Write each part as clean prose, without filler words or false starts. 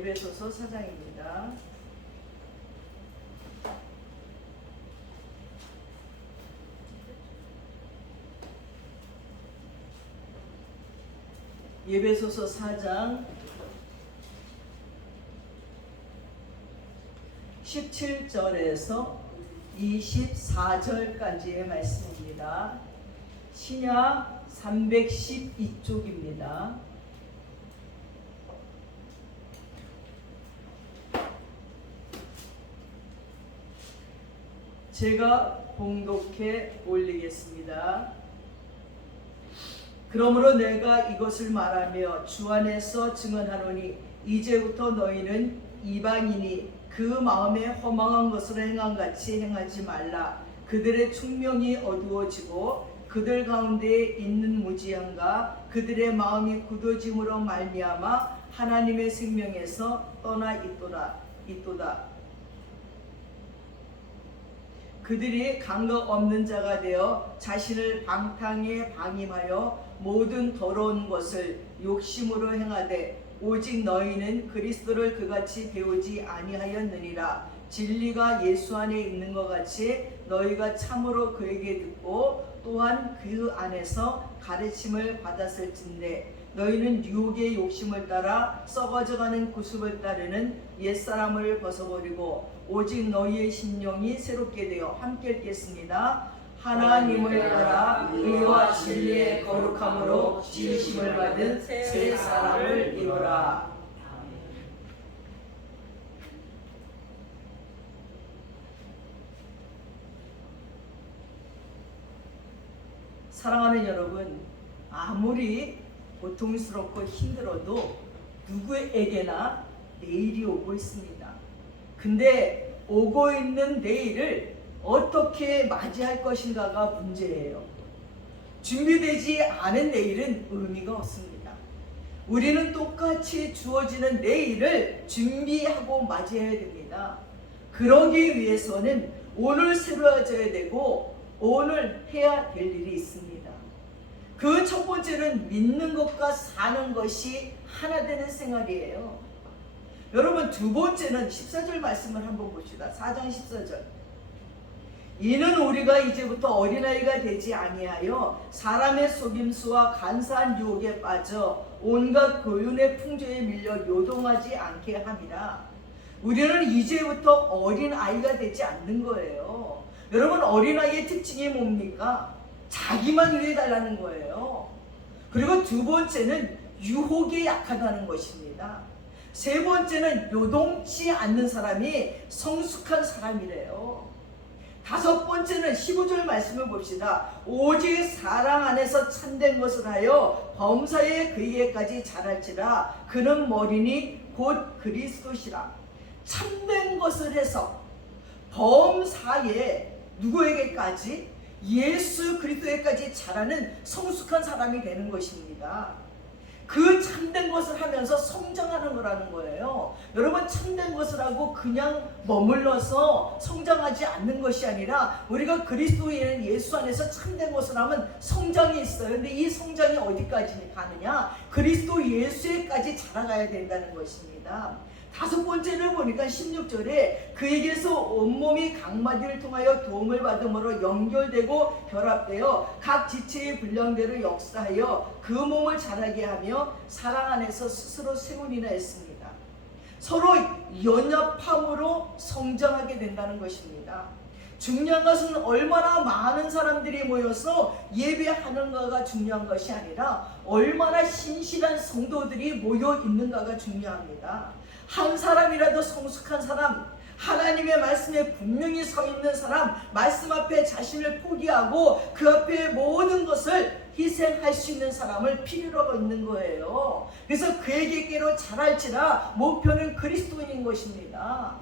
에베소서 4장입니다. 에베소서 4장 17절에서 24절까지의 말씀입니다. 신약 312쪽입니다. 제가 봉독해 올리겠습니다. 그러므로 내가 이것을 말하며 주 안에서 증언하노니 이제부터 너희는 이방인이 그 마음에 허망한 것을 행함같이 행하지 말라. 그들의 총명이 어두워지고 그들 가운데 있는 무지함과 그들의 마음이 굳어짐으로 말미암아 하나님의 생명에서 떠나 있도다. 그들이 감각 없는 자가 되어 자신을 방탕에 방임하여 모든 더러운 것을 욕심으로 행하되 오직 너희는 그리스도를 그같이 배우지 아니하였느니라. 진리가 예수 안에 있는 것 같이 너희가 참으로 그에게 듣고 또한 그 안에서 가르침을 받았을진데 너희는 유혹의 욕심을 따라 썩어져가는 구습을 따르는 옛사람을 벗어버리고 오직 너희의 심령이 새롭게 되어 함께 읽겠습니다. 하나님을 따라 의와 진리의 거룩함으로 지으심을 받은 새 사람을 입으라. 사랑하는 여러분, 아무리 고통스럽고 힘들어도 누구에게나 내일이 오고 있습니다. 근데 오고 있는 내일을 어떻게 맞이할 것인가가 문제예요. 준비되지 않은 내일은 의미가 없습니다. 우리는 똑같이 주어지는 내일을 준비하고 맞이해야 됩니다. 그러기 위해서는 오늘 새로워져야 되고 오늘 해야 될 일이 있습니다. 그 첫 번째는 믿는 것과 사는 것이 하나 되는 생활이에요. 여러분, 두 번째는 14절 말씀을 한번 봅시다. 4장 14절. 이는 우리가 이제부터 어린아이가 되지 아니하여 사람의 속임수와 간사한 유혹에 빠져 온갖 교훈의 풍조에 밀려 요동하지 않게 함이라. 우리는 이제부터 어린아이가 되지 않는 거예요. 여러분, 어린아이의 특징이 뭡니까? 자기만 위해달라는 거예요. 그리고 두 번째는 유혹에 약하다는 것입니다. 세 번째는 요동치 않는 사람이 성숙한 사람이래요. 다섯 번째는 15절 말씀을 봅시다. 오직 사랑 안에서 참된 것을 하여 범사에 그에게까지 자랄지라. 그는 머리니 곧 그리스도시라. 참된 것을 해서 범사에 누구에게까지? 예수 그리스도에까지 자라는 성숙한 사람이 되는 것입니다. 그 참된 것을 하면서 성장하는 거라는 거예요. 여러분, 참된 것을 하고 그냥 머물러서 성장하지 않는 것이 아니라 우리가 그리스도인 예수 안에서 참된 것을 하면 성장이 있어요. 근데 이 성장이 어디까지 가느냐? 그리스도 예수에까지 자라가야 된다는 것입니다. 다섯 번째를 보니까 16절에 그에게서 온몸이 각마디를 통하여 도움을 받음으로 연결되고 결합되어 각 지체의 분량대로 역사하여 그 몸을 자라게 하며 사랑 안에서 스스로 세우리라 했습니다. 서로 연합함으로 성장하게 된다는 것입니다. 중요한 것은 얼마나 많은 사람들이 모여서 예배하는가가 중요한 것이 아니라 얼마나 신실한 성도들이 모여 있는가가 중요합니다. 한 사람이라도 성숙한 사람, 하나님의 말씀에 분명히 서 있는 사람, 말씀 앞에 자신을 포기하고 그 앞에 모든 것을 희생할 수 있는 사람을 필요로 하고 있는 거예요. 그래서 그에게로 자랄지라 목표는 그리스도인인 것입니다.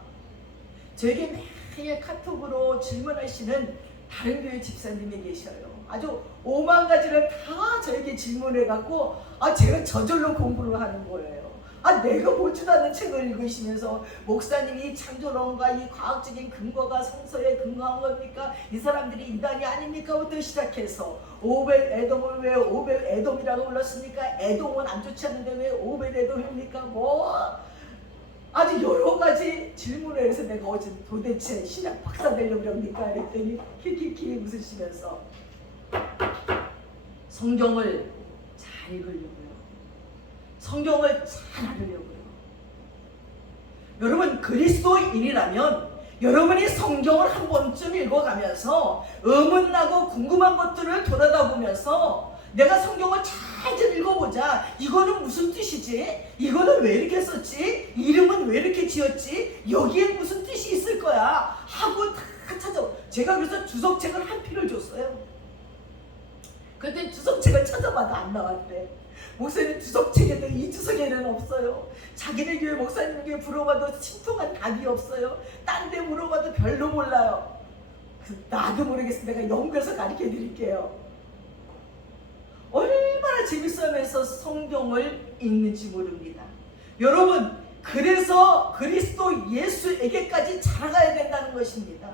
저에게 매일 카톡으로 질문하시는 다른 교회 집사님이 계셔요. 아주 5만 가지를 다 저에게 질문해갖고 제가 저절로 공부를 하는 거예요. 내가 보지도 않는 책을 읽으시면서 목사님이 창조론과 이 과학적인 근거가 성서에 근거한 겁니까? 이 사람들이 이단이 아닙니까? 부터 시작해서 오벳 에돔을 왜 오벳 에돔이라고 불렀습니까? 에돔은 안 좋지 않는데 왜 오벳 에돔입니까? 가지 질문을 해서 내가 어제 도대체 신약 박사 되려고 그럽니까? 그랬더니 키키키 웃으시면서 성경을 잘 읽으려고요. 성경을 잘 알으려고요. 여러분, 그리스도인이라면 여러분이 성경을 한 번쯤 읽어가면서 의문나고 궁금한 것들을 돌아다 보면서 내가 성경을 잘 좀 읽어보자. 이거는 무슨 뜻이지? 이거는 왜 이렇게 썼지? 이름은 왜 이렇게 지었지? 여기에 무슨 뜻이 있을 거야? 하고 다 찾아. 제가 그래서 주석책을 한 필을 줬어요. 그랬더니 주석책을 찾아봐도 안 나왔대. 목사님 주석책에도 이 주석에는 없어요. 자기네 교회 목사님에게 물어봐도 신통한 답이 없어요. 딴 데 물어봐도 별로 몰라요. 나도 모르겠어. 내가 연구해서 가르쳐 드릴게요. 얼마나 재밌어하면서 성경을 읽는지 모릅니다. 여러분, 그래서 그리스도 예수에게까지 자라가야 된다는 것입니다.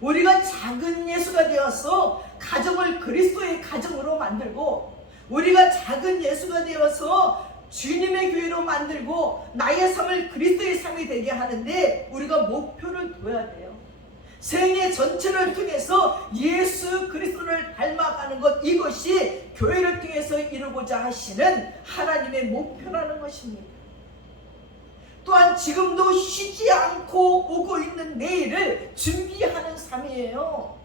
우리가 작은 예수가 되어서 가정을 그리스도의 가정으로 만들고, 우리가 작은 예수가 되어서 주님의 교회로 만들고 나의 삶을 그리스도의 삶이 되게 하는데 우리가 목표를 둬야 돼요. 생애 전체를 통해서 예수 그리스도를 닮아가는 것, 이것이 교회를 통해서 이루고자 하시는 하나님의 목표라는 것입니다. 또한 지금도 쉬지 않고 오고 있는 내일을 준비하는 삶이에요.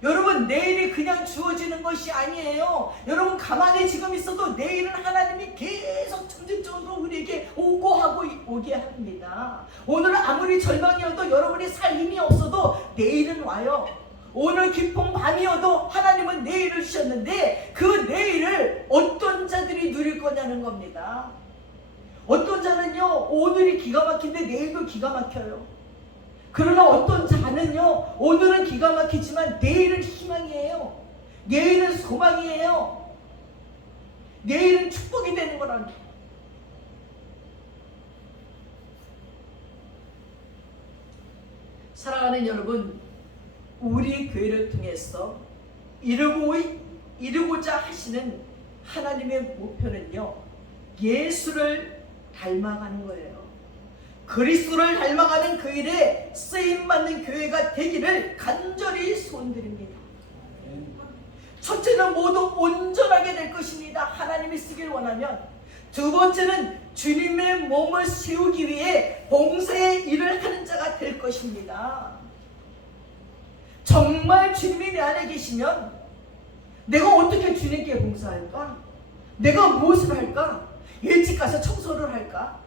여러분, 내일이 그냥 주어지는 것이 아니에요. 여러분, 가만히 지금 있어도 내일은 하나님이 계속 점진적으로 우리에게 오게 합니다. 오늘 아무리 절망이어도 여러분이 살 힘이 없어도 내일은 와요. 오늘 깊은 밤이어도 하나님은 내일을 주셨는데 그 내일을 어떤 자들이 누릴 거냐는 겁니다. 어떤 자는요, 오늘이 기가 막힌데 내일도 기가 막혀요. 그러나 어떤 자는요, 오늘은 기가 막히지만 내일은 희망이에요. 내일은 소망이에요. 내일은 축복이 되는 거랍니다. 사랑하는 여러분, 우리 교회를 통해서 이루고자 하시는 하나님의 목표는요, 예수를 닮아가는 거예요. 그리스도를 닮아가는 그 일에 쓰임받는 교회가 되기를 간절히 소원드립니다. 첫째는 모두 온전하게 될 것입니다. 하나님이 쓰길 원하면. 두 번째는 주님의 몸을 세우기 위해 봉사의 일을 하는 자가 될 것입니다. 정말 주님이 내 안에 계시면 내가 어떻게 주님께 봉사할까? 내가 무엇을 할까? 일찍 가서 청소를 할까?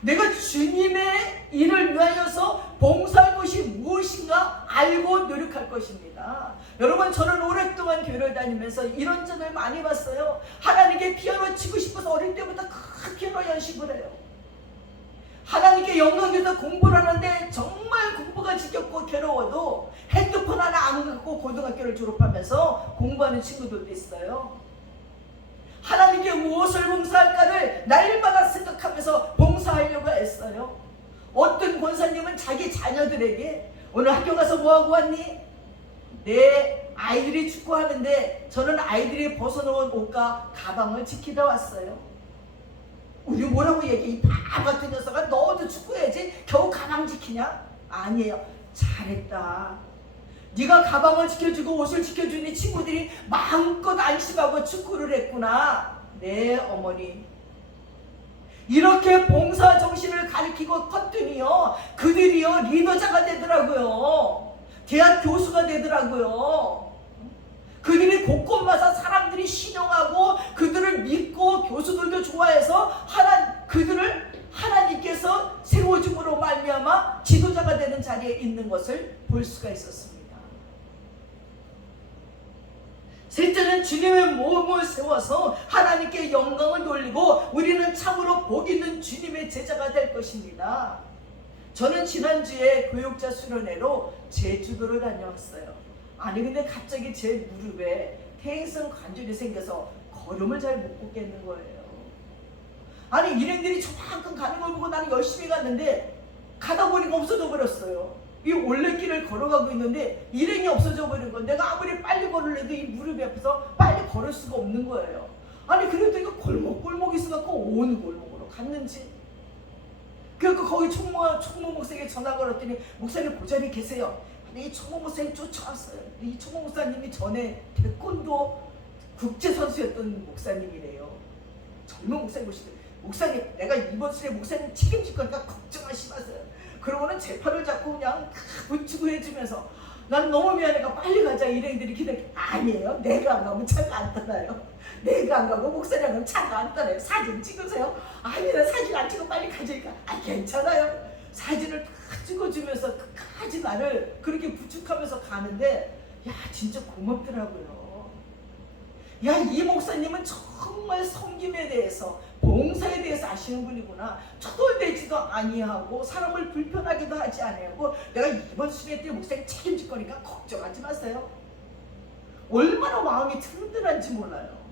내가 주님의 일을 위하여서 봉사할 것이 무엇인가 알고 노력할 것입니다. 여러분, 저는 오랫동안 교회를 다니면서 이런 자들 많이 봤어요. 하나님께 피아노 치고 싶어서 어릴 때부터 큰 피아노 연습을 해요. 하나님께 영광 줘서 공부를 하는데 정말 공부가 지겹고 괴로워도 핸드폰 하나 안 갖고 고등학교를 졸업하면서 공부하는 친구들도 있어요. 하나님께 무엇을 봉사할까를 날마다 생각하면서 봉사하려고 했어요. 어떤 권사님은 자기 자녀들에게 오늘 학교 가서 뭐하고 왔니? 내 아이들이 축구하는데 저는 아이들이 벗어놓은 옷과 가방을 지키다 왔어요. 우리 뭐라고 얘기해? 이 바보 같은 녀석아, 너도 축구해야지 겨우 가방 지키냐? 아니에요. 잘했다. 네가 가방을 지켜주고 옷을 지켜주니 친구들이 마음껏 안심하고 축구를 했구나. 네, 어머니. 이렇게 봉사 정신을 가르치고 컸더니요, 그들이요 리더자가 되더라고요. 대학 교수가 되더라고요. 그들이 곳곳마다 사람들이 신용하고 그들을 믿고 교수들도 좋아해서 그들을 하나님께서 세워줌으로 말미암아 지도자가 되는 자리에 있는 것을 볼 수가 있었습니다. 셋째는 주님의 몸을 세워서 하나님께 영광을 돌리고 우리는 참으로 복 있는 주님의 제자가 될 것입니다. 저는 지난주에 교육자 수련회로 제주도를 다녀왔어요. 아니 근데 갑자기 제 무릎에 퇴행성 관절이 생겨서 걸음을 잘 못 걷겠는 거예요. 아니 일행들이 저만큼 가는 걸 보고 나는 열심히 갔는데 가다 보니까 없어져 버렸어요. 이 올레길을 걸어가고 있는데 일행이 없어져 버린 건 내가 아무리 빨리 걸으려도 이 무릎이 아파서 빨리 걸을 수가 없는 거예요. 아니 그래도 이거 골목골목이 있어갖고 온 골목으로 갔는지. 그래서 거기 총무 목사에게 전화 걸었더니 목사님 그 자리에 계세요. 근데 이 총무 목사님 쫓아왔어요. 이 총무 목사님이 전에 태권도 국제선수였던 목사님이래요. 젊은 목사님 보시더니 목사님 내가 이번 수에 목사님 책임질 거니까 걱정하지 마세요. 그러고는 제 팔을 잡고 그냥 붙이고 해주면서 난 너무 미안해가 빨리 가자. 일행들이 기다려. 아니에요. 내가 안 가면 차가 안 떠나요. 내가 안 가고 목사님은 차가 안 떠나요. 사진 찍으세요. 아니 나 사진 안 찍고 빨리 가자니까 아 괜찮아요. 사진을 다 찍어주면서 끝까지 나를 그렇게 부축하면서 가는데 야 진짜 고맙더라고요. 야 이 목사님은 정말 섬김에 대해서 봉사에 대해서 아시는 분이구나. 처돌되지도 아니하고 사람을 불편하기도 하지 아니하고 내가 이번 수련회 때 목사님 책임질 거니까 걱정하지 마세요. 얼마나 마음이 든든한지 몰라요.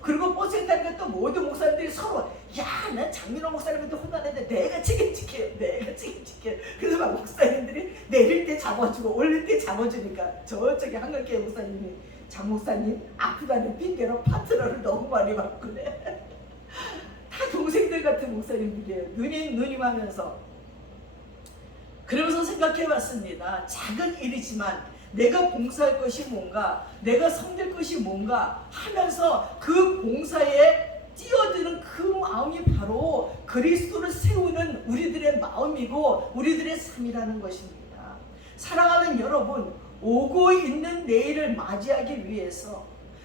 그리고 버스에 타니까 또 모든 목사님들이 서로 야 난 장민호 목사님한테 혼나는데 내가 책임질게요. 내가 책임질게요. 그래서 막 목사님들이 내릴 때 잡아주고 올릴 때 잡아주니까 저쪽에 한국교회 목사님이 장 목사님 아프다는 핑계로 파트너를 너무 많이 바꾸네. 다 동생들 같은 목사님들이에요. 누님 하면서. 그러면서 생각해봤습니다. 작은 일이지만 내가 봉사할 것이 뭔가, 내가 섬길 것이 뭔가 하면서 그 봉사에 뛰어드는 그 마음이 바로 그리스도를 세우는 우리들의 마음이고 우리들의 삶이라는 것입니다. 사랑하는 여러분, 오고 있는 내일을 맞이하기 위해서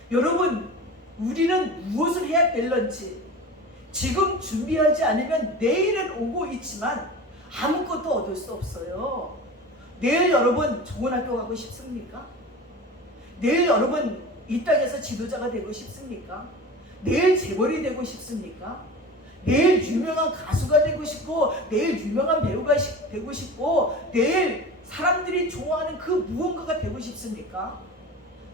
여러분 우리는 무엇을 해야 될런지 지금 준비하지 않으면 내일은 오고 있지만 아무것도 얻을 수 없어요. 내일 여러분 좋은 학교 가고 싶습니까? 내일 여러분 이 땅에서 지도자가 되고 싶습니까? 내일 재벌이 되고 싶습니까? 내일 유명한 가수가 되고 싶고 내일 유명한 배우가 되고 싶고 내일 사람들이 좋아하는 그 무언가가 되고 싶습니까?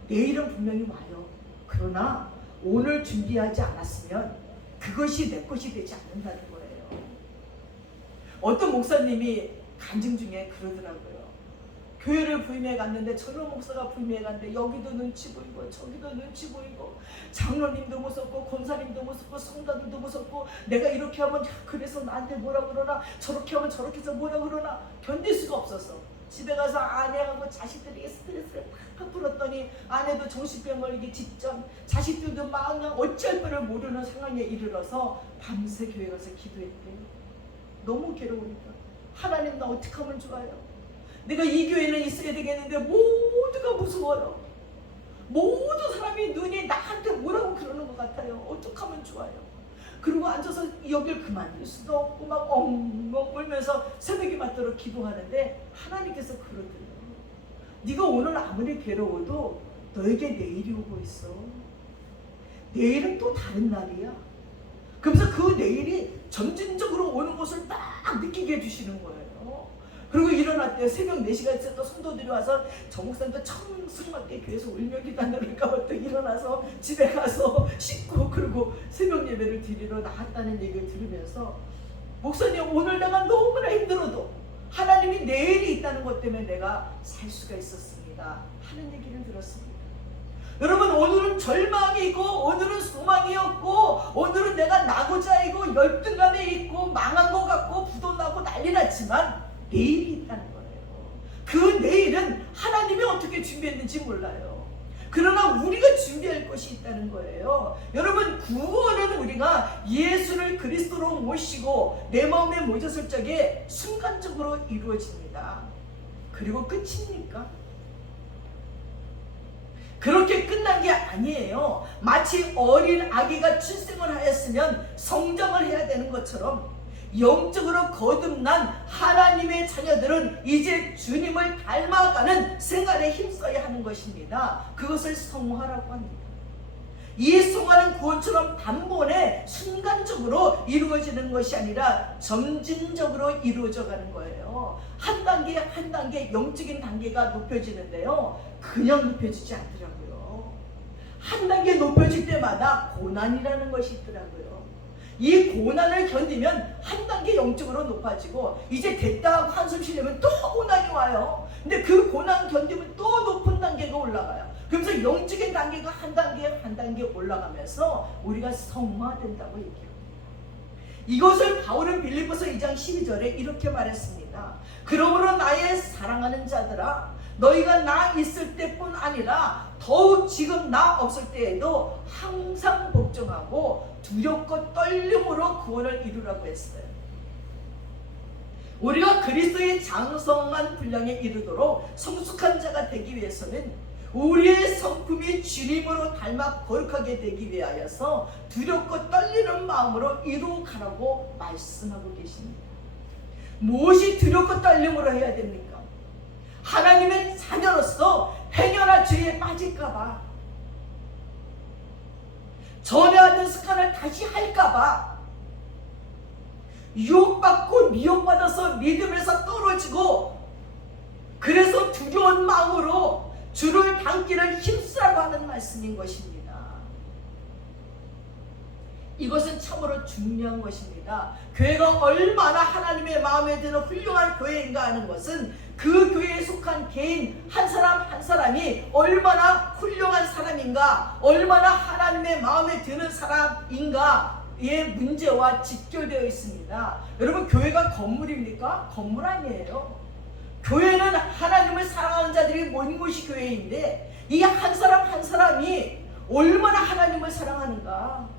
내일은 분명히 와요. 그러나 오늘 준비하지 않았으면 그것이 내 것이 되지 않는다는 거예요. 어떤 목사님이 간증 중에 그러더라고요. 교회를 부임해 갔는데 저런 목사가 부임해 갔는데 여기도 눈치 보이고 저기도 눈치 보이고 장로님도 무섭고 권사님도 무섭고 성도님도 무섭고 내가 이렇게 하면 그래서 나한테 뭐라 그러나 저렇게 하면 저렇게 해서 뭐라 그러나 견딜 수가 없었어. 집에 가서 아내하고 자식들에게 스트레스를 팍팍 풀었더니 아내도 정신병 걸리기 직전, 자식들도 막 그냥 어찌할 바를 모르는 상황에 이르러서 밤새 교회 가서 기도했대요. 너무 괴로우니까 하나님 나 어떻게 하면 좋아요? 내가 이 교회는 있어야 되겠는데 모두가 무서워요. 모든 사람이 눈이 나한테 뭐라고 그러는 것 같아요. 어떻게 하면 좋아요? 그리고 앉아서 여길 그만둘 수도 없고 막 엉엉 울면서 새벽이 맞도록 기도하는데 하나님께서 그러더래요. 네가 오늘 아무리 괴로워도 너에게 내일이 오고 있어. 내일은 또 다른 날이야. 그러면서 그 내일이 점진적으로 오는 것을 딱 느끼게 해주시는 거예요. 그리고 일어났대요. 새벽 4시가 있어 또 성도들이 와서 저 목사님도 청승맞게 교회에서 울며 기도하니까 또 일어나서 집에 가서 씻고 그리고 새벽 예배를 드리러 나갔다는 얘기를 들으면서 목사님 오늘 내가 너무나 힘들어도 하나님이 내일이 있다는 것 때문에 내가 살 수가 있었습니다 하는 얘기를 들었습니다. 여러분 오늘은 절망이 있고 오늘은 소망이 없고 오늘은 내가 나고자이고 열등감에 있고 망한 것 같고 부도나고 난리 났지만 내일이 있다는 거예요. 그 내일은 하나님이 어떻게 준비했는지 몰라요. 그러나 우리가 준비할 것이 있다는 거예요. 여러분 구원은 우리가 예수를 그리스도로 모시고 내 마음에 모셨을 적에 순간적으로 이루어집니다. 그리고 끝입니까? 그렇게 끝난 게 아니에요. 마치 어린 아기가 출생을 하였으면 성장을 해야 되는 것처럼 영적으로 거듭난 하나님의 자녀들은 이제 주님을 닮아가는 생활에 힘써야 하는 것입니다. 그것을 성화라고 합니다. 이 성화는 구원처럼 단번에 순간적으로 이루어지는 것이 아니라 점진적으로 이루어져 가는 거예요. 한 단계 한 단계 영적인 단계가 높여지는데요. 그냥 높여지지 않더라고요. 한 단계 높여질 때마다 고난이라는 것이 있더라고요. 이 고난을 견디면 한 단계 영적으로 높아지고 이제 됐다 하고 한숨 쉬려면 또 고난이 와요. 근데 그 고난 견디면 또 높은 단계가 올라가요. 그러면서 영적인 단계가 한 단계 한 단계 올라가면서 우리가 성화된다고 얘기해요. 이것을 바울은 빌립보서 2장 12절에 이렇게 말했습니다. 그러므로 나의 사랑하는 자들아, 너희가 나 있을 때뿐 아니라 더욱 지금 나 없을 때에도 항상 복종하고 두렵고 떨림으로 구원을 이루라고 했어요. 우리가 그리스도의 장성한 분량에 이르도록 성숙한 자가 되기 위해서는 우리의 성품이 주님으로 닮아 거룩하게 되기 위하여서 두렵고 떨리는 마음으로 이루어가라고 말씀하고 계십니다. 무엇이 두렵고 떨림으로 해야 됩니까? 하나님의 자녀로서 행여나 죄에 빠질까봐, 전에 하던 습관을 다시 할까봐, 유혹받고 미혹받아서 믿음에서 떨어지고, 그래서 두려운 마음으로 주를 닮기를 힘쓰라고 하는 말씀인 것입니다. 이것은 참으로 중요한 것입니다. 교회가 얼마나 하나님의 마음에 드는 훌륭한 교회인가 하는 것은 그 교회에 속한 개인 한 사람 한 사람이 얼마나 훌륭한 사람인가, 얼마나 하나님의 마음에 드는 사람인가의 문제와 직결되어 있습니다. 여러분, 교회가 건물입니까? 건물 아니에요. 교회는 하나님을 사랑하는 자들이 모인 곳이 교회인데, 이 한 사람 한 사람이 얼마나 하나님을 사랑하는가,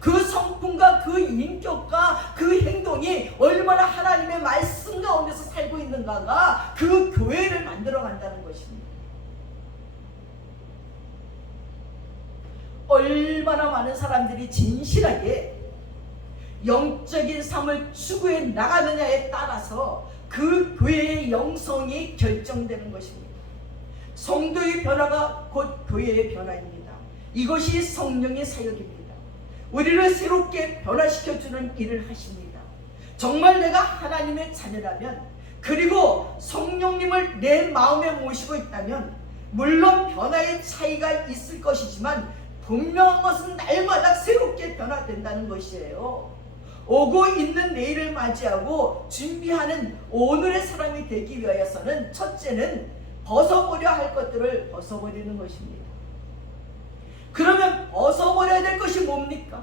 그 성품과 그 인격과 그 행동이 얼마나 하나님의 말씀 가운데서 살고 있는가가 그 교회를 만들어 간다는 것입니다. 얼마나 많은 사람들이 진실하게 영적인 삶을 추구해 나가느냐에 따라서 그 교회의 영성이 결정되는 것입니다. 성도의 변화가 곧 교회의 변화입니다. 이것이 성령의 사역입니다. 우리를 새롭게 변화시켜주는 일을 하십니다. 정말 내가 하나님의 자녀라면, 그리고 성령님을 내 마음에 모시고 있다면, 물론 변화의 차이가 있을 것이지만 분명한 것은 날마다 새롭게 변화된다는 것이에요. 오고 있는 내일을 맞이하고 준비하는 오늘의 사람이 되기 위하여서는 첫째는 벗어버려야 할 것들을 벗어버리는 것입니다. 그러면 벗어버려야 될 것이 뭡니까?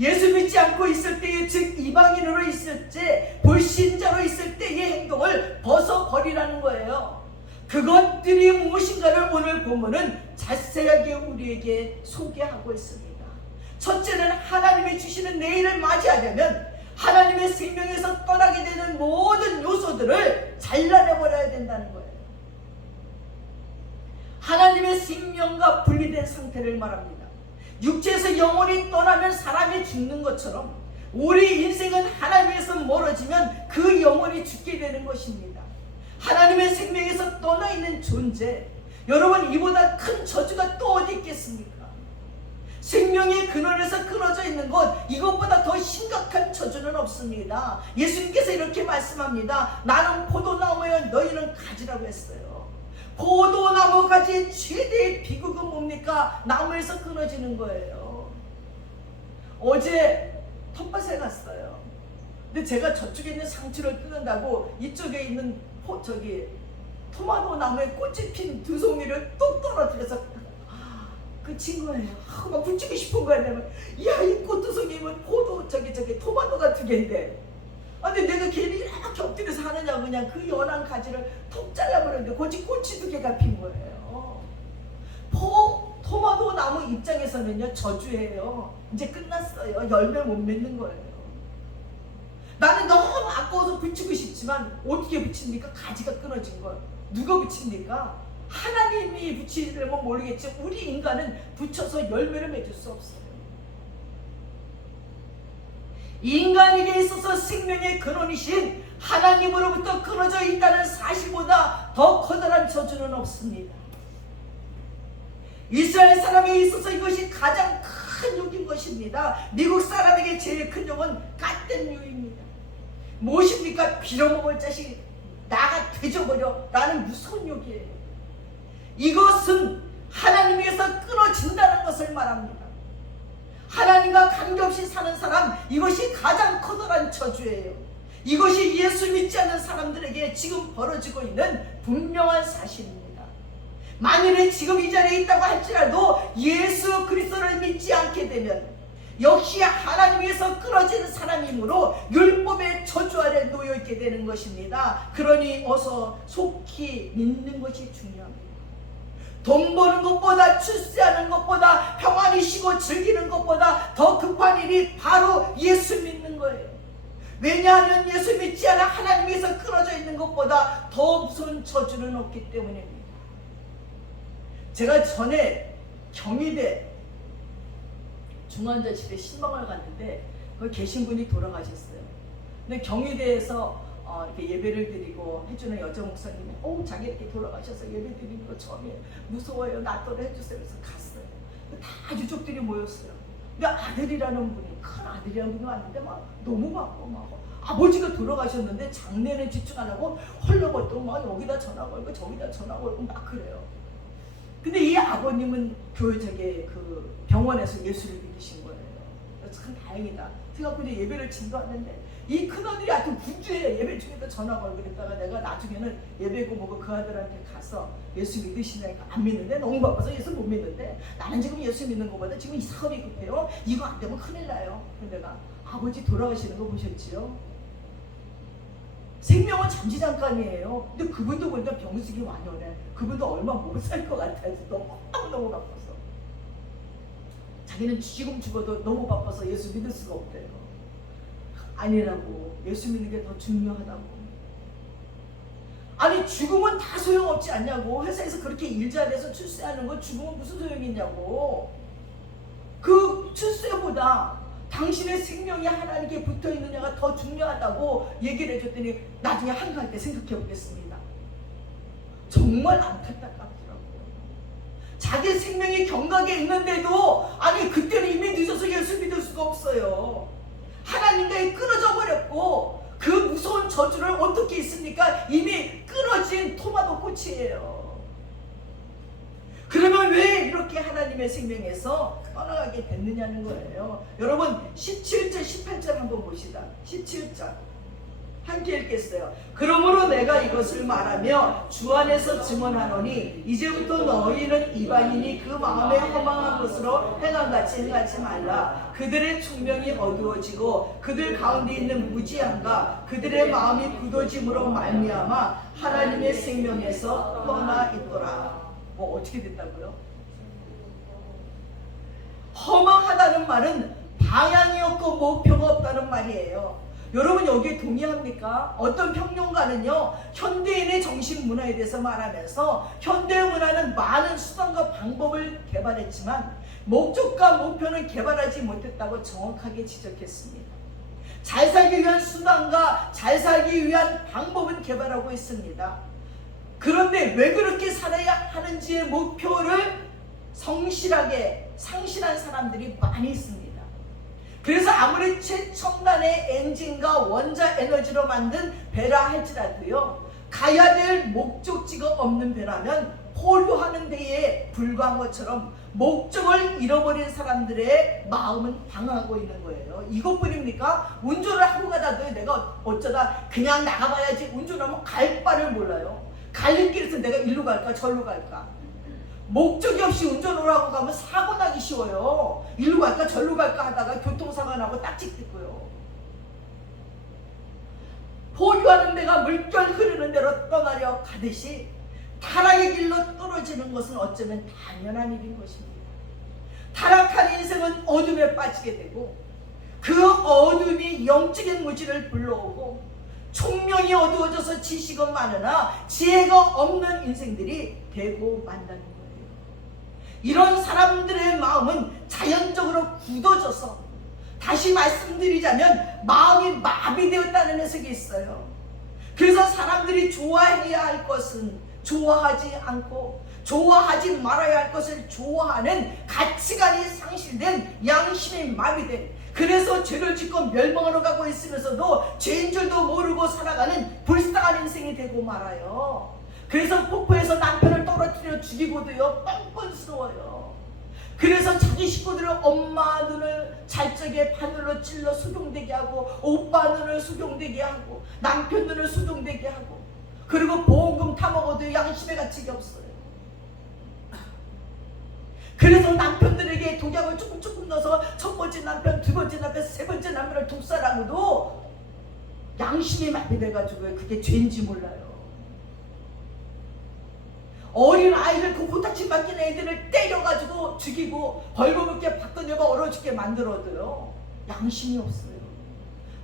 예수 믿지 않고 있을 때에, 즉 이방인으로 있을 때, 불신자로 있을 때의 행동을 벗어버리라는 거예요. 그것들이 무엇인가를 오늘 본문은 자세하게 우리에게 소개하고 있습니다. 첫째는 하나님이 주시는 내일을 맞이하려면 하나님의 생명에서 떠나게 되는 모든 요소들을 잘라내버려야 된다는 거예요. 하나님의 생명과 분리된 상태를 말합니다. 육체에서 영혼이 떠나면 사람이 죽는 것처럼 우리 인생은 하나님에서 멀어지면 그 영혼이 죽게 되는 것입니다. 하나님의 생명에서 떠나 있는 존재, 여러분, 이보다 큰 저주가 또 어디 있겠습니까? 생명의 근원에서 끊어져 있는 것, 이것보다 더 심각한 저주는 없습니다. 예수님께서 이렇게 말씀합니다. 나는 포도나무여 너희는 가지라고 했어요. 포도나무 가지의 최대의 비극은 뭡니까? 나무에서 끊어지는 거예요. 어제 텃밭에 갔어요. 근데 제가 저쪽에 있는 상추를 끊는다고 이쪽에 있는 토마토 나무에 꽃이 핀 두 송이를 뚝 떨어뜨려서 그친 거예요. 막 붙이고 싶은 거야. 내가, 야, 이 꽃 두 송이면 토마토가 두 개인데, 근데 내가 괜히 이렇게 엎드려서 하느냐고 그냥 그 연한 가지를 톡 잘라버렸는데 거기 꽃이 두 개가 핀 거예요. 토마토 나무 입장에서는요, 저주예요. 이제 끝났어요. 열매 못 맺는 거예요. 나는 너무 아까워서 붙이고 싶지만 어떻게 붙입니까? 가지가 끊어진 걸. 누가 붙입니까? 하나님이 붙이려면 모르겠지, 우리 인간은 붙여서 열매를 맺을 수 없어요. 인간에게 있어서 생명의 근원이신 하나님으로부터 끊어져 있다는 사실보다 더 커다란 저주는 없습니다. 이스라엘 사람에 있어서 이것이 가장 큰 욕인 것입니다. 미국 사람에게 제일 큰 욕은 갓된 욕입니다. 무엇입니까? 빌어먹을 자식, 나가 되져버려 라는 무서운 욕이에요. 이것은 하나님에서 끊어진다는 것을 말합니다. 하나님과 관계없이 사는 사람, 이것이 가장 커다란 저주예요. 이것이 예수 믿지 않는 사람들에게 지금 벌어지고 있는 분명한 사실입니다. 만일에 지금 이 자리에 있다고 할지라도 예수 그리스도를 믿지 않게 되면, 역시 하나님에서 끊어지는 사람이므로 율법의 저주 아래 놓여 있게 되는 것입니다. 그러니 어서 속히 믿는 것이 중요합니다. 돈 버는 것보다, 출세하는 것보다, 평안히 쉬고 즐기는 것보다 더 급한 일이 바로 예수 믿는 거예요. 왜냐하면 예수 믿지 않아 하나님에서 끊어져 있는 것보다 더 무서운 저주는 없기 때문입니다. 제가 전에 경희대 중환자실에 신방을 갔는데 거기 계신 분이 돌아가셨어요. 근데 경희대에서 이렇게 예배를 드리고 해주는 여자 목사님이 자기 이렇게 돌아가셔서 예배 드리는 거 처음에 무서워요. 낫도록 해주세요. 그래서 갔어요. 다 유족들이 모였어요. 근데 아들이라는 분이, 큰 아들이라는 분이 왔는데 막 너무 바빠. 막 아버지가 돌아가셨는데 장례는 집중 안 하고 헐렁벌떡 막 여기다 전화 걸고 저기다 전화 걸고 막 그래요. 근데 이 아버님은 그 병원에서 예수를 믿으신 거예요. 참 다행이다 생각하고 이제 예배를 진도하는데 이 큰아들이 하여튼 군주에 예배 중에도 전화 걸고 그랬다가 내가 나중에는 예배고 뭐고 그 아들한테 가서 예수 믿으시냐니까 안 믿는데, 너무 바빠서 예수 못 믿는데, 나는 지금 예수 믿는 것보다 지금 이 사업이 급해요. 이거 안 되면 큰일 나요. 근데 내가 아버지 돌아가시는 거 보셨지요? 생명은 잠시 잠깐이에요. 근데 그분도 보니까 병식이 완연해. 그분도 얼마 못 살 것 같아서 너무 바빠서. 자기는 지금 죽어도 너무 바빠서 예수 믿을 수가 없대요. 아니라고. 예수 믿는 게 더 중요하다고. 아니 죽으면 다 소용없지 않냐고. 회사에서 그렇게 일 잘해서 출세하는 거 죽으면 무슨 소용이 있냐고. 그 출세보다 당신의 생명이 하나님께 붙어있느냐가 더 중요하다고 얘기를 해줬더니 나중에 한가할 때 생각해 보겠습니다. 정말 안타깝더라고요. 자기 생명이 경각에 있는데도 아니 그때는 이미 늦어서 예수 믿을 수가 없어요. 하나님과의 끊어져 버렸고 그 무서운 저주를 어떻게 있습니까? 이미 끊어진 토마토 꽃이에요. 그러면 왜 이렇게 하나님의 생명에서 떠나가게 됐느냐는 거예요. 여러분 17절 18절 한번 봅시다. 17절 함께 읽겠어요. 그러므로 내가 이것을 말하며 주 안에서 증언하노니 이제부터 너희는 이방인이 그 마음에 허망한 것으로 행함같이 행하지 말라. 그들의 총명이 어두워지고 그들 가운데 있는 무지함과 그들의 마음이 굳어짐으로 말미암아 하나님의 생명에서 떠나 있더라. 어떻게 됐다고요? 허망하다는 말은 방향이 없고 목표가 없다는 말이에요. 여러분 여기에 동의합니까? 어떤 평론가는요 현대인의 정신문화에 대해서 말하면서 현대문화는 많은 수단과 방법을 개발했지만 목적과 목표는 개발하지 못했다고 정확하게 지적했습니다. 잘 살기 위한 수단과 잘 살기 위한 방법은 개발하고 있습니다. 그런데 왜 그렇게 살아야 하는지의 목표를 성실하게 상실한 사람들이 많이 있습니다. 그래서 아무리 최첨단의 엔진과 원자 에너지로 만든 배라 할지라도요 가야 될 목적지가 없는 배라면 포류하는 데에 불과한 것처럼 목적을 잃어버린 사람들의 마음은 방황하고 있는 거예요. 이것뿐입니까? 운전을 하고 가다도 내가 어쩌다 그냥 나가봐야지 운전하면 갈 바를 몰라요. 갈림길에서 내가 일로 갈까 절로 갈까. 목적이 없이 운전을 하고 가면 사고 나기 쉬워요. 일로 갈까 절로 갈까 하다가 교통사고 나고 딱지 뜯고요. 포류하는 배가 물결 흐르는 대로 떠나려 가듯이 타락의 길로 떨어지는 것은 어쩌면 당연한 일인 것입니다. 타락한 인생은 어둠에 빠지게 되고 그 어둠이 영적인 무지를 불러오고 총명이 어두워져서 지식은 많으나 지혜가 없는 인생들이 되고 만다는 거예요. 이런 사람들의 마음은 자연적으로 굳어져서, 다시 말씀드리자면 마음이 마비되었다는 해석이 있어요. 그래서 사람들이 좋아해야 할 것은 좋아하지 않고 좋아하지 말아야 할 것을 좋아하는 가치관이 상실된, 양심이 마비된, 그래서 죄를 짓고 멸망으로 가고 있으면서도 죄인 줄도 모르고 살아가는 불쌍한 인생이 되고 말아요. 그래서 폭포에서 남편을 떨어뜨려 죽이고도요 뻔뻔스러워요. 그래서 자기 식구들을 엄마 눈을 잘적에 바늘로 찔러 수동되게 하고, 오빠 눈을 수동되게 하고, 남편 눈을 수동되게 하고, 그리고 보험금 타먹어도 양심의 가책이 없어요. 그래서 남편들에게 독약을 조금 넣어서 첫 번째 남편, 두 번째 남편, 세 번째 남편을 독살하고도 양심이 마비돼가지고 그게 죄인지 몰라요. 어린 아이를 그 고탁지 맡긴 애들을 때려가지고 죽이고 벌거벗게 바꿔내고 얼어 죽게 만들어도요 양심이 없어요.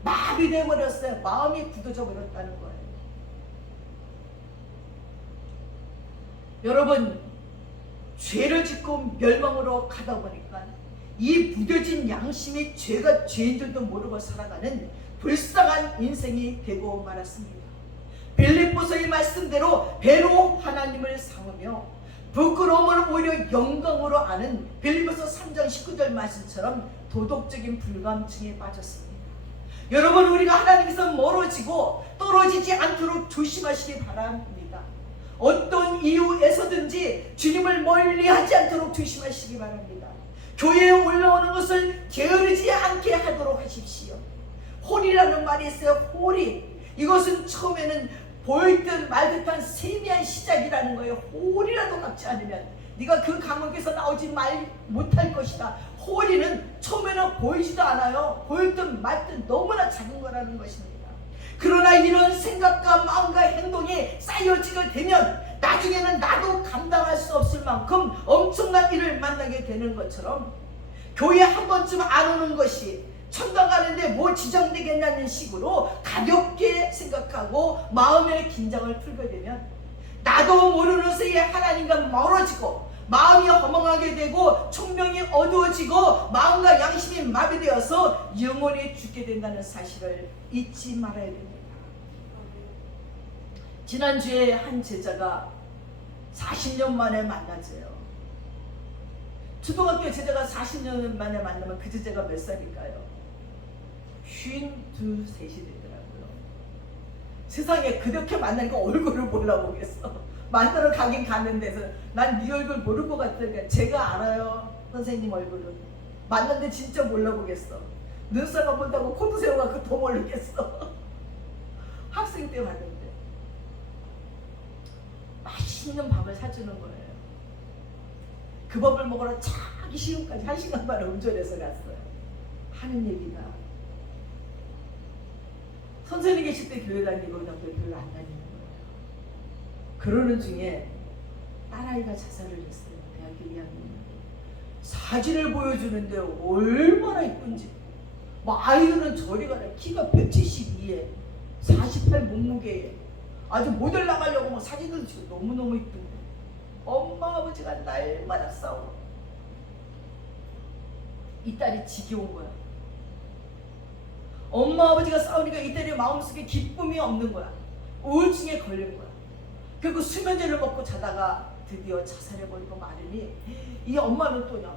마비돼 버렸어요. 마음이 굳어져 버렸다는 거예요. 여러분, 죄를 짓고 멸망으로 가다 보니까 이 무뎌진 양심이 죄가 죄인 줄도 모르고 살아가는 불쌍한 인생이 되고 말았습니다. 빌립보서의 말씀대로 배로 하나님을 삼으며 부끄러움을 오히려 영광으로 아는 빌립보서 3장 19절 말씀처럼 도덕적인 불감증에 빠졌습니다. 여러분, 우리가 하나님께서 멀어지고 떨어지지 않도록 조심하시기 바랍니다. 어떤 이유에서든지 주님을 멀리하지 않도록 조심하시기 바랍니다. 교회에 올라오는 것을 게으르지 않게 하도록 하십시오. 홀이라는 말이 있어요. 홀이, 이것은 처음에는 보일 듯 말 듯한 세미한 시작이라는 거예요. 홀이라도 갖지 않으면 네가 그 감옥에서 나오지 못할 것이다. 홀이는 처음에는 보이지도 않아요. 보일 듯 말 듯 너무나 작은 거라는 것입니다. 그러나 이런 생각과 마음과 행동이 쌓여지게 되면 나중에는 나도 감당할 수 없을 만큼 엄청난 일을 만나게 되는 것처럼 교회 한 번쯤 안 오는 것이 천당 가는데 뭐 지장되겠냐는 식으로 가볍게 생각하고 마음의 긴장을 풀게 되면 나도 모르는 새에 하나님과 멀어지고 마음이 허망하게 되고 총명이 어두워지고 마음과 양심이 마비되어서 영원히 죽게 된다는 사실을 잊지 말아야 됩니다. 지난주에 한 제자가 40년 만에 만나져요. 초등학교 제자가 40년 만에 만나면 그 제자가 몇 살일까요? 52, 53이 되더라고요. 세상에 그렇게 만나니까 얼굴을 몰라보겠어. 만나러 가긴 갔는데 난 네 얼굴 모를 것 같으니까 제가 알아요. 선생님 얼굴은. 만났는데 진짜 몰라보겠어. 눈썹만 본다고 코도 세워갖고 더 모르겠어. 학생 때 봤는데 맛있는 밥을 사주는 거예요. 그 밥을 먹으러 자기 시험까지 1시간 반 운전해서 갔어요. 하는 얘기가 선생님 계실 때 교회 다니고 나 교회 안 다니는 거예요. 그러는 중에 딸아이가 자살을 했어요. 대학교 2학년. 사진을 보여주는데 얼마나 이쁜지. 뭐 아이들은 저리 가라. 키가 172에 48 몸무게에 아주 모델 나가려고 뭐 사진을 찍고 너무너무 이쁜데 엄마 아버지가 날마다 싸워. 이 딸이 지겨운 거야. 엄마 아버지가 싸우니까 이 딸의 마음속에 기쁨이 없는 거야. 우울증에 걸린 거야. 그리고 수면제를 먹고 자다가 드디어 자살해버리고 마르니 이 엄마는 또냐,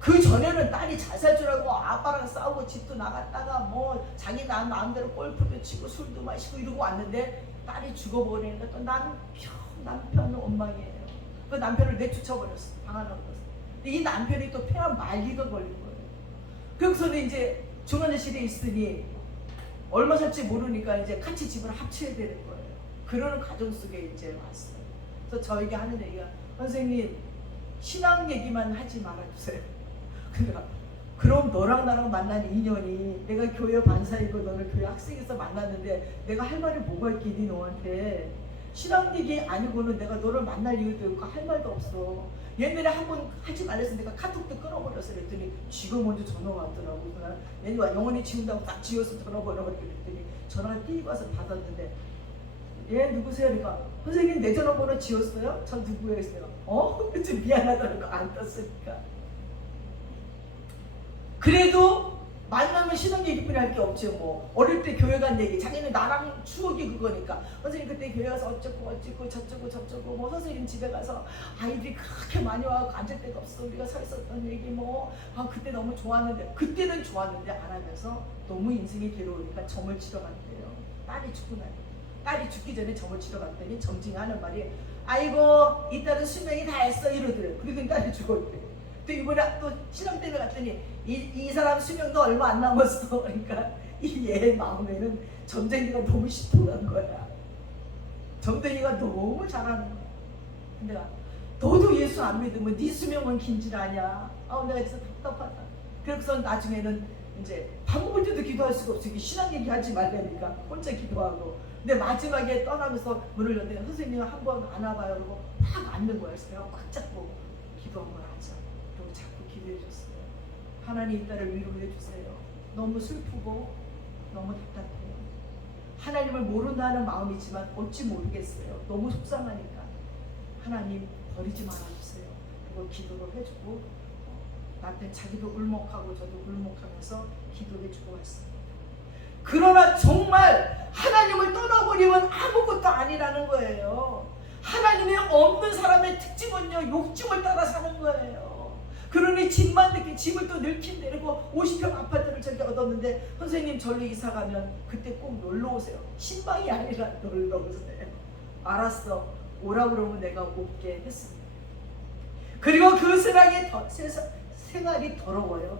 그 전에는 딸이 잘 살 줄 알고 아빠랑 싸우고 집도 나갔다가 뭐 자기 마음대로 골프도 치고 술도 마시고 이러고 왔는데 딸이 죽어버리니까 또 남편 원망이에요. 그 남편을 내쫓아버렸어. 방 안으로. 근데 이 남편이 또 폐암 말기가 걸린 거예요. 그래서는 이제 중환자실에 있으니 얼마 살지 모르니까 이제 같이 집을 합쳐야 되는 거예요. 그러는 가정 속에 이제 왔어요. 그래서 저에게 하는 얘기가, 선생님 신앙 얘기만 하지 말아주세요. 그러니까 그럼 너랑 나랑 만난 인연이 내가 교회 반사이고 너를 교회 학생에서 만났는데 내가 할 말이 뭐가 있겠니 너한테. 신앙 얘기 아니고는 내가 너를 만날 이유도 없고 할 말도 없어. 옛날에 한번 하지 말랬어. 내가 카톡도 끊어버렸어. 그랬더니 쥐가 먼저 전화가 왔더라고. 얘가 영원히 지운다고 딱 지워서 전화 번호가 그랬더니 전화가 띠 와서 받았는데 얘 누구세요? 그러니까 선생님 내 전화번호 지웠어요? 전 누구예요? 했어요. 좀 미안하다는 거 안 떴으니까. 그래도 만나면 신앙 얘기뿐이 할 게 없죠. 뭐 어릴 때 교회 간 얘기, 자기는 나랑 추억이 그거니까 선생님 그때 교회 가서 어쩌고 저쩌고 뭐 선생님 집에 가서 아이들이 그렇게 많이 와서 앉을 데가 없어 우리가 서 있었던 얘기 뭐 그때 너무 좋았는데, 그때는 좋았는데 안 하면서 너무 인생이 괴로우니까 점을 치러 갔대요. 딸이 죽고 나니. 딸이 죽기 전에 점을 치러 갔더니 점쟁이 하는 말이 아이고 이 딸은 수명이 다 했어 이러더래요. 그러더니 딸이 죽었대. 또 이번에 또 신앙 때문에 갔더니 이 사람 수명도 얼마 안 남았어. 그러니까 이 얘 마음에는 점쟁이가 너무 시통한 거야. 점쟁이가 너무 잘하는 거야. 근데 너도 예수 안 믿으면 네 수명은 긴 줄 아냐. 내가 진짜 답답하다. 그래서 나중에는 이제 밥 먹을 때도 기도할 수가 없으니 신앙 얘기하지 말라니까 혼자 기도하고. 근데 마지막에 떠나면서 문을 열었더니 선생님 한번 안아봐요. 그러고 팍 앉는 거예요. 그래서 내가 꽉 잡고 기도 한번 하자. 그리고 자꾸 기도해 줬어요. 하나님 이 딸을 위로해 주세요. 너무 슬프고 너무 답답해요. 하나님을 모른다는 마음이지만 어찌 모르겠어요. 너무 속상하니까 하나님 버리지 말아주세요. 그리고 기도를 해주고 남편 자기도 울먹하고 저도 울먹하면서 기도해주고 왔습니다. 그러나 정말 하나님을 떠나버리면 아무것도 아니라는 거예요. 하나님이 없는 사람의 특징은요, 욕심을 따라 사는 거예요. 그러니 집만 늦게 집을 또 늙힌 데리고 50평 아파트를 저기 얻었는데 선생님 절로 이사 가면 그때 꼭 놀러 오세요. 신방이 아니라 놀러 오세요. 알았어. 오라 그러면 내가 올게 했습니다. 그리고 그 생활이 더러워요.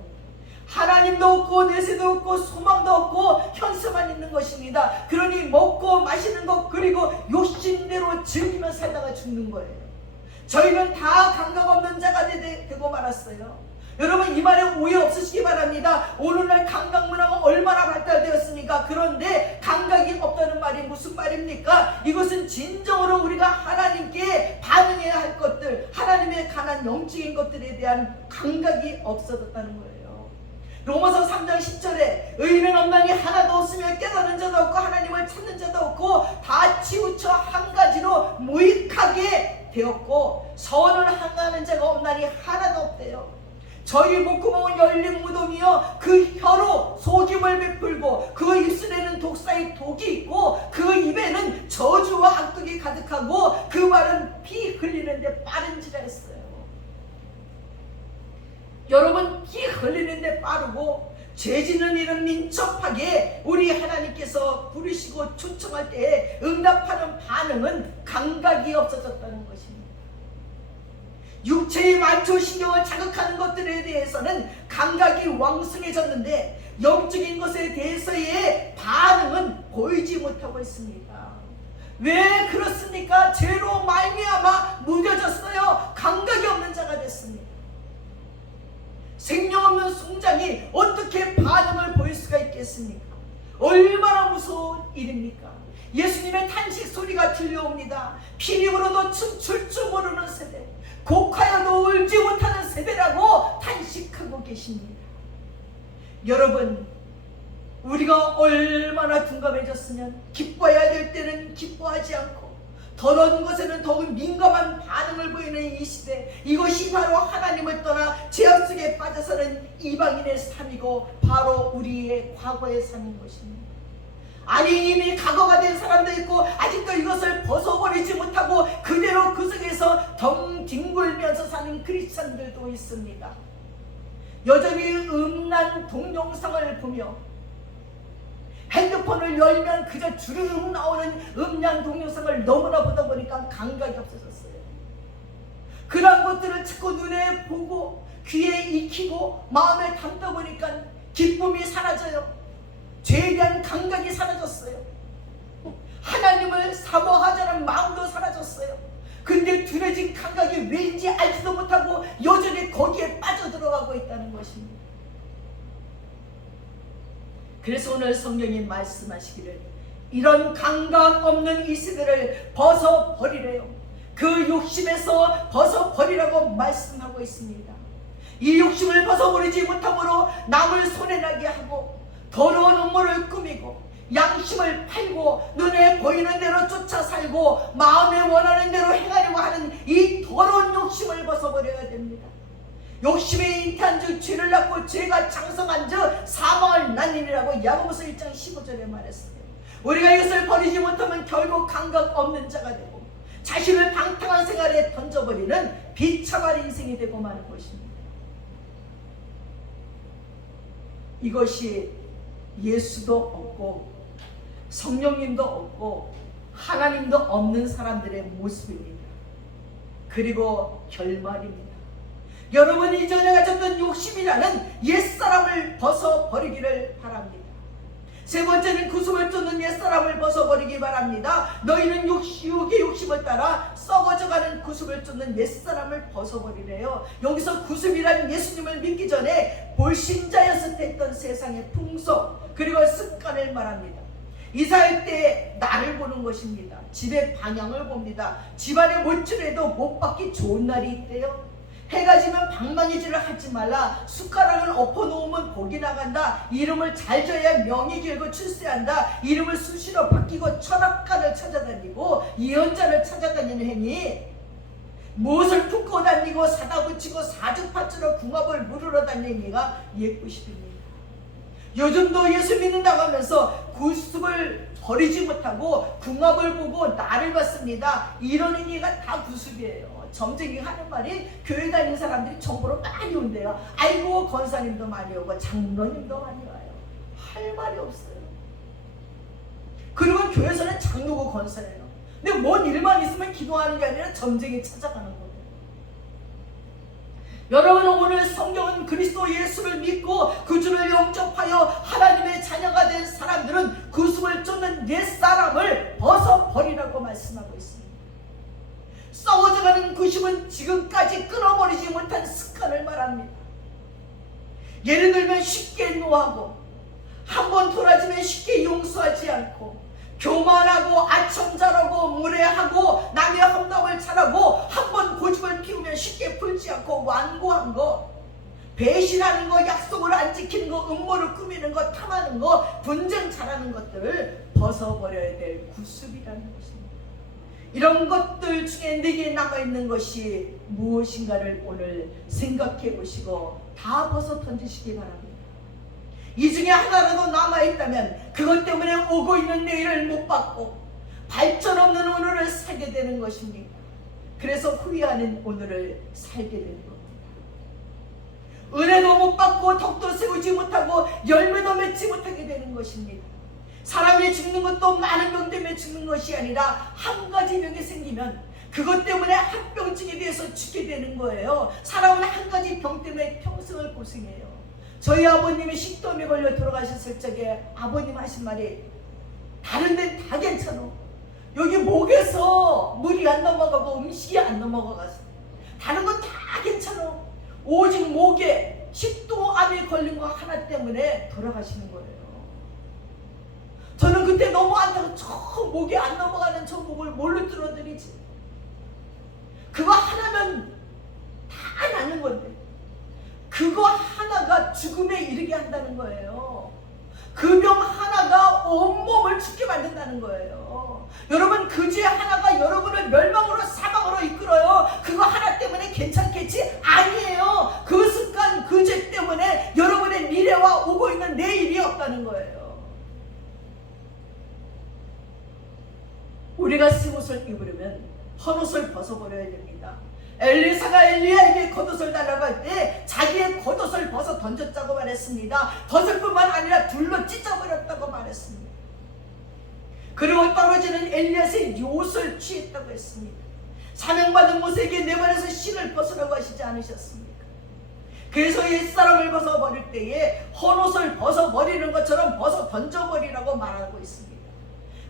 하나님도 없고 내세도 없고 소망도 없고 현수만 있는 것입니다. 그러니 먹고 마시는 것 그리고 욕심대로 즐기며 살다가 죽는 거예요. 저희는 다 감각 없는 자가 되고 말았어요. 여러분 이 말에 오해 없으시기 바랍니다. 오늘날 감각 문화가 얼마나 발달되었습니까? 그런데 감각이 없다는 말이 무슨 말입니까? 이것은 진정으로 우리가 하나님께 반응해야 할 것들, 하나님에 관한 영적인 것들에 대한 감각이 없어졌다는 거예요. 로마서 3장 10절에 의인은 없나니 하나도 없으며 깨달은 자도 없고 하나님을 찾는 자도 없고 다 치우쳐 한 가지로 무익하게 되었고 선을 행하는 자가 없나니 하나도 없대요. 저희 목구멍은 열린 무덤이요 그 혀로 속임을 베풀고 그 입술에는 독사의 독이 있고 그 입에는 저주와 악독이 가득하고 그 말은 피 흘리는데 빠른지라 했어요. 여러분 피 흘리는데 빠르고 죄짓는 일은 민첩하게 우리 하나님께서 부르시고 초청할 때에 응답하는 반응은 감각이 없어졌다는 것입니다. 육체의 말초 신경을 자극하는 것들에 대해서는 감각이 왕성해졌는데 영적인 것에 대해서의 반응은 보이지 못하고 있습니다. 왜 그렇습니까? 죄로 말미암아 무뎌졌어요. 감각이 없는 자가 됐습니다. 생명 없는 송장이 어떻게 반응을 보일 수가 있겠습니까? 얼마나 무서운 일입니까? 예수님의 탄식 소리가 들려옵니다. 피리으로도 춤출 줄 모르는 세대, 곡하여도 울지 못하는 세대라고 탄식하고 계십니다. 여러분, 우리가 얼마나 둔감해졌으면 기뻐해야 될 때는 기뻐하지 않고 더러운 것에는 더욱 민감한 반응을 보이는 이 시대, 이것이 바로 하나님을 떠나 죄악 속에 빠져서는 이방인의 삶이고 바로 우리의 과거의 삶인 것입니다. 아니 이미 과거가 된 사람도 있고 아직도 이것을 벗어버리지 못하고 그대로 그 속에서 덩뒹굴면서 사는 크리스찬들도 있습니다. 여전히 음란 동영상을 보며 핸드폰을 열면 그저 주르륵 나오는 음란 동영상을 너무나 보다 보니까 감각이 없어졌어요. 그런 것들을 자꾸 눈에 보고 귀에 익히고 마음에 담다 보니까 기쁨이 사라져요. 죄에 대한 감각이 사라졌어요. 하나님을 사모하자는 마음도 사라졌어요. 근데 둔해진 감각이 왠지 알지도 못하고 여전히 거기에 빠져들어가고 있다는 것입니다. 그래서 오늘 성경이 말씀하시기를 이런 감각 없는 이 세대를 벗어버리래요. 그 욕심에서 벗어버리라고 말씀하고 있습니다. 이 욕심을 벗어버리지 못함으로 남을 손해나게 하고 더러운 음모를 꾸미고 양심을 팔고 눈에 보이는 대로 쫓아 살고 마음에 원하는 대로 행하려고 하는 이 더러운 욕심을 벗어버려야 됩니다. 욕심에 잉태한 즉 죄를 낳고 죄가 장성한 즉 사망을 낳으리라고 야고보서 1장 15절에 말했어요. 우리가 이것을 버리지 못하면 결국 감각 없는 자가 되고 자신을 방탕한 생활에 던져버리는 비참한 인생이 되고 마는 것입니다. 이것이 예수도 없고 성령님도 없고 하나님도 없는 사람들의 모습입니다. 그리고 결말입니다. 여러분 이전에 가졌던 욕심이라는 옛사람을 벗어버리기를 바랍니다. 세 번째는 구습을 쫓는 옛사람을 벗어버리기 바랍니다. 너희는 육의 욕심을 따라 썩어져가는 구습을 쫓는 옛사람을 벗어버리래요. 여기서 구습이란 예수님을 믿기 전에 불신자였을 때 했던 세상의 풍속 그리고 습관을 말합니다. 이사할 때 나를 보는 것입니다. 집의 방향을 봅니다. 집안에 모출해도 못 받기 좋은 날이 있대요. 해가 지면 방망이질을 하지 말라. 숟가락을 엎어놓으면 복이 나간다. 이름을 잘 져야 명이 길고 출세한다. 이름을 수시로 바뀌고 철학가를 찾아다니고 예언자를 찾아다니는 행위, 무엇을 품고 다니고 사다 붙이고 사주파처럼 궁합을 물으러 다니는 행위가 옛구십입니다. 요즘도 예수 믿는다고 하면서 구습을 버리지 못하고 궁합을 보고 나를 봤습니다. 이런 행위가 다 구습이에요. 점쟁이가 하는 말이 교회 다니는 사람들이 정보로 많이 온대요. 아이고 권사님도 많이 오고 장로님도 많이 와요. 할 말이 없어요. 그리고 교회에서는 장로고 권사예요. 근데 뭔 일만 있으면 기도하는 게 아니라 점쟁이 찾아가는 거예요. 여러분, 오늘 성경은 그리스도 예수를 믿고 그주를 영접하여 하나님의 자녀가 된 사람들은 구습을 쫓는 옛사람을 벗어버리라고 말씀하고 있습니다. 썩어져가는 구습은 지금까지 끊어버리지 못한 습관을 말합니다. 예를 들면 쉽게 노하고 한번 돌아지면 쉽게 용서하지 않고 교만하고 아첨자라고 무례하고 남의 험담을 잘하고 한번 고집을 피우면 쉽게 풀지 않고 완고한 거, 배신하는 거, 약속을 안 지키는 거, 음모를 꾸미는 거, 탐하는 거, 분쟁 잘하는 것들을 벗어버려야 될 구습이라는 것입니다. 이런 것들 중에 내게 남아있는 것이 무엇인가를 오늘 생각해 보시고 다 벗어 던지시기 바랍니다. 이 중에 하나라도 남아있다면 그것 때문에 오고 있는 내일을 못 받고 발전 없는 오늘을 살게 되는 것입니다. 그래서 후회하는 오늘을 살게 되는 겁니다. 은혜도 못 받고 덕도 세우지 못하고 열매도 맺지 못하게 되는 것입니다. 사람이 죽는 것도 많은 병 때문에 죽는 것이 아니라 한 가지 병이 생기면 그것 때문에 합병증에 대해서 죽게 되는 거예요. 사람은 한 가지 병 때문에 평생을 고생해요. 저희 아버님이 식도염에 걸려 돌아가셨을 적에 아버님 하신 말이 다른 데는 다 괜찮아. 여기 목에서 물이 안 넘어가고 음식이 안 넘어가서 다른 건 다 괜찮아. 오직 목에 식도암이 걸린 거 하나 때문에 돌아가시는 거예요. 저는 그때 너무 안타고 저 목에 안 넘어가는 저 목을 뭘로 뚫어드리지? 그거 하나면 다 나는 건데 그거 하나가 죽음에 이르게 한다는 거예요. 그 병 하나가 온몸을 죽게 만든다는 거예요. 여러분, 그 죄 하나가 여러분을 멸망으로 사망으로 이끌어요. 그거 하나 때문에 괜찮겠지? 아니에요. 그 습관, 그 죄 때문에 여러분의 미래와 오고 있는 내일이 없다는 거예요. 우리가 새 옷을 입으려면 헛옷을 벗어버려야 됩니다. 엘리사가 엘리야에게 겉옷을 달라고 할 때 자기의 겉옷을 벗어 던졌다고 말했습니다. 벗을 뿐만 아니라 둘로 찢어버렸다고 말했습니다. 그리고 떨어지는 엘리야의 옷을 취했다고 했습니다. 사명받은 모세에게 내 발에서 신을 벗으라고 하시지 않으셨습니까? 그래서 옛사람을 벗어버릴 때에 헛옷을 벗어버리는 것처럼 벗어 던져버리라고 말하고 있습니다.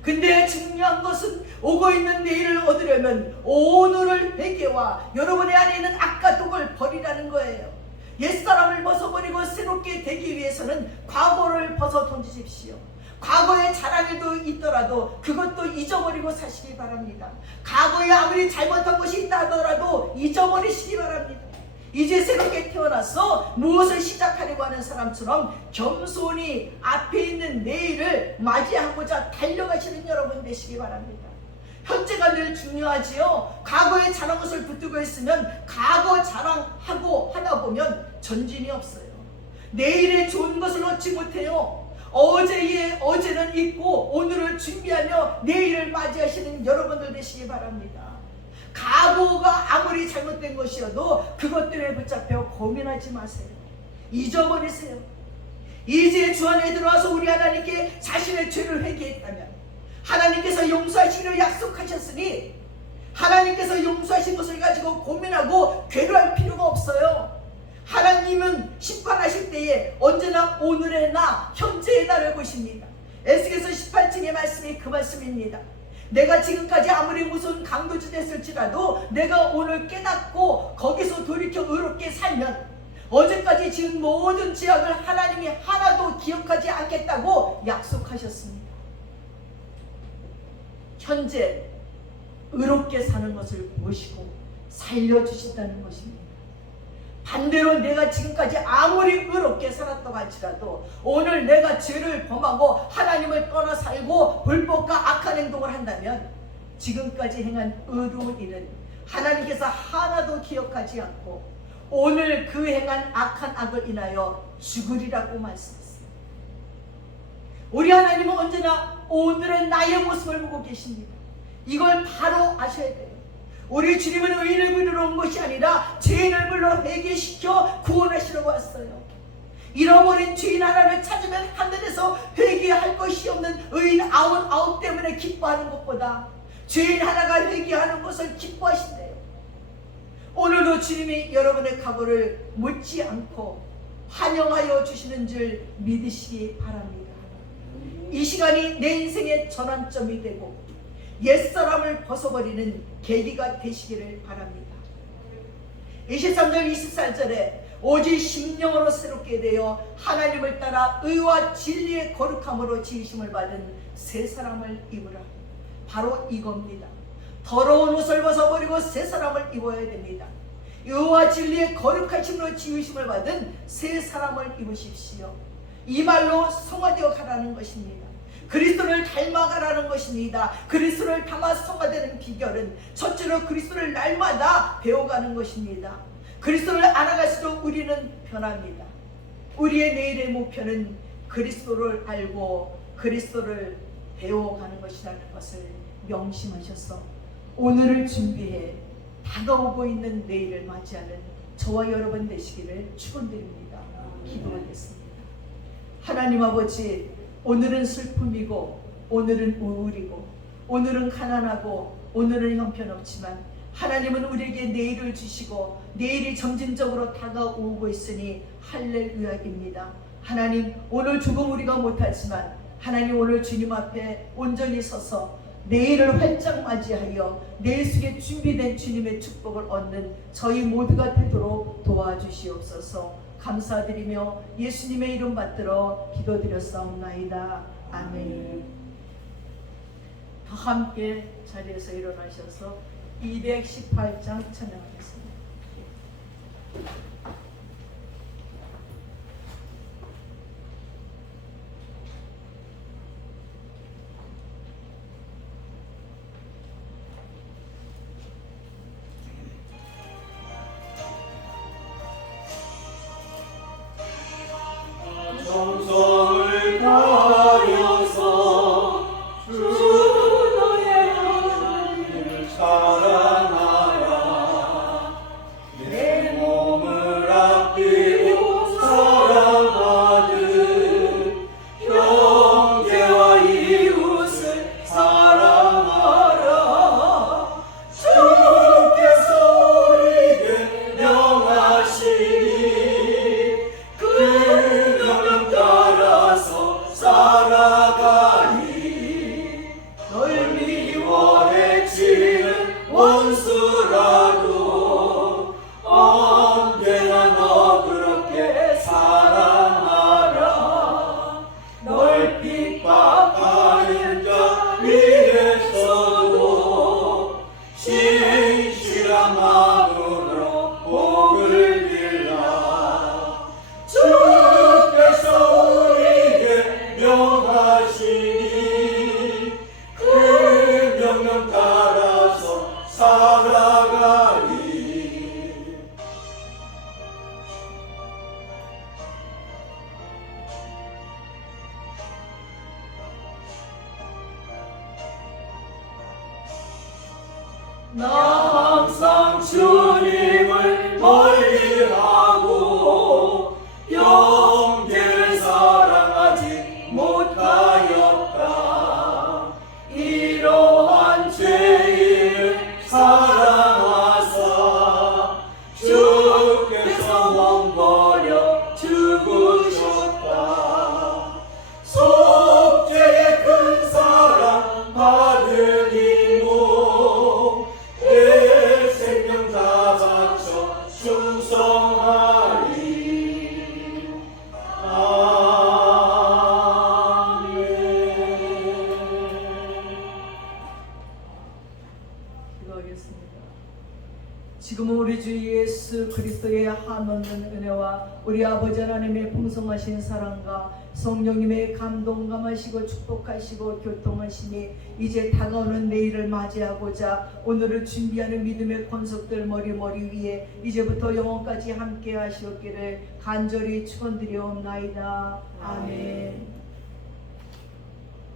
근데 중요한 것은 오고 있는 내일을 얻으려면 오늘을 회개와 여러분의 안에 있는 악과 독을 버리라는 거예요. 옛사람을 벗어버리고 새롭게 되기 위해서는 과거를 벗어 던지십시오. 과거의 자랑에도 있더라도 그것도 잊어버리고 사시기 바랍니다. 과거에 아무리 잘못한 것이 있다 하더라도 잊어버리시기 바랍니다. 이제 새롭게 태어나서 무엇을 시작하려고 하는 사람처럼 겸손히 앞에 있는 내일을 맞이하고자 달려가시는 여러분 되시기 바랍니다. 현재가 늘 중요하지요. 과거에 잘한 것을 붙들고 있으면 과거 자랑하고 하다 보면 전진이 없어요. 내일의 좋은 것을 얻지 못해요. 어제는 잊고 오늘을 준비하며 내일을 맞이하시는 여러분들 되시기 바랍니다. 과거가 아무리 잘못된 것이어도 그것들에 붙잡혀 고민하지 마세요. 잊어버리세요. 이제 주 안에 들어와서 우리 하나님께 자신의 죄를 회개했다면 하나님께서 용서하시기로 약속하셨으니 하나님께서 용서하신 것을 가지고 고민하고 괴로워할 필요가 없어요. 하나님은 심판하실 때에 언제나 오늘의 나, 현재의 나를 보십니다. 에스겔서 18장의 말씀이 그 말씀입니다. 내가 지금까지 아무리 무서운 강도주 됐을지라도 내가 오늘 깨닫고 거기서 돌이켜 의롭게 살면 어제까지 지은 모든 죄악을 하나님이 하나도 기억하지 않겠다고 약속하셨습니다. 현재 의롭게 사는 것을 보시고 살려주신다는 것입니다. 반대로 내가 지금까지 아무리 의롭게 살았다고 할지라도 오늘 내가 죄를 범하고 하나님을 떠나 살고 불법과 악한 행동을 한다면 지금까지 행한 의로운 일은 하나님께서 하나도 기억하지 않고 오늘 그 행한 악한 악을 인하여 죽으리라고 말씀했습니다. 우리 하나님은 언제나 오늘의 나의 모습을 보고 계십니다. 이걸 바로 아셔야 돼요. 우리 주님은 의인을 부르러 온 것이 아니라 죄인을 불러 회개시켜 구원하시러 왔어요. 잃어버린 죄인 하나를 찾으면 하늘에서 회개할 것이 없는 의인 99 때문에 기뻐하는 것보다 죄인 하나가 회개하는 것을 기뻐하신대요. 오늘도 주님이 여러분의 각오를 묻지 않고 환영하여 주시는 줄 믿으시기 바랍니다. 이 시간이 내 인생의 전환점이 되고 옛사람을 벗어버리는 계기가 되시기를 바랍니다. 23절 24절에 오직 심령으로 새롭게 되어 하나님을 따라 의와 진리의 거룩함으로 지으심을 받은 새 사람을 입으라. 바로 이겁니다. 더러운 옷을 벗어버리고 새 사람을 입어야 됩니다. 의와 진리의 거룩하심으로 지으심을 받은 새 사람을 입으십시오. 이 말로 성화되어 가라는 것입니다. 그리스도를 닮아가라는 것입니다. 그리스도를 닮아 성화되는 비결은 첫째로 그리스도를 날마다 배워가는 것입니다. 그리스도를 알아갈수록 우리는 변합니다. 우리의 내일의 목표는 그리스도를 알고 그리스도를 배워가는 것이라는 것을 명심하셔서 오늘을 준비해 다가오고 있는 내일을 맞이하는 저와 여러분 되시기를 축원드립니다. 기도하겠습니다. 하나님 아버지, 오늘은 슬픔이고 오늘은 우울이고 오늘은 가난하고 오늘은 형편없지만 하나님은 우리에게 내일을 주시고 내일이 점진적으로 다가오고 있으니 할렐루야입니다. 하나님, 오늘 조금 우리가 못하지만 하나님 오늘 주님 앞에 온전히 서서 내일을 활짝 맞이하여 내일 속에 준비된 주님의 축복을 얻는 저희 모두가 되도록 도와주시옵소서. 감사드리며 예수님의 이름 받들어 기도드렸사옵나이다. 아멘. 다 함께 자리에서 일어나셔서 218장 찬양하겠습니다. 정성을 다하여서 주 너의 하나님을 사랑하라. 내 몸을 아끼고 사랑하는 형제와 이웃을 사랑하라. 주께서 우리에게 명하시니 살아가니 널 미워해치는 원수라도 언제나 너 그렇게 사랑하라. 널 핍박하는 자 위에서도 신실한 마음으로 복을 빌라. 주께서 명하시니 그 명령 따라서 살아가리. 나 항상 주님을 멀리하고 형제를 사랑하지 못하였다. 이러한 죄인을 사랑하사 주께서 몸버려 죽으셨다. 속죄 지금은 우리 주 예수 그리스도의 한없는 은혜와 우리 아버지 하나님의 풍성하신 사랑과 성령님의 감동감하시고 축복하시고 교통하심이 이제 다가오는 내일을 맞이하고자 오늘을 준비하는 믿음의 권속들 머리 위에 이제부터 영원까지 함께 하시옵기를 간절히 축원드리옵나이다. 아멘.